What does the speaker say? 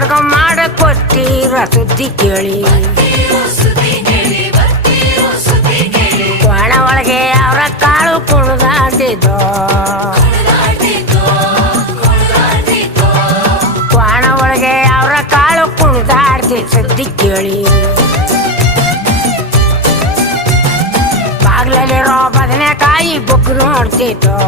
ಕಡ್ಗ ಮಾಡ ಕೊಟ್ಟಿರ ಸುದ್ದಿ ಕೇಳಿ ಒಣ ಒಳಗೆ ಅವರ ಕಾಳು ಕುಣಿದಾಡ್ತಿದ್ದೋ ಒಣ ಒಳಗೆ ಅವರ ಕಾಳು ಕುಣಿದಾಡ್ತಿ ಸುದ್ದಿ ಕೇಳಿ ಬಾಗ್ಲಲ್ಲಿರೋ ಬದನೆಕಾಯಿ ಬೊಗ್ಗು ನೋಡ್ತಿದ್ದೋ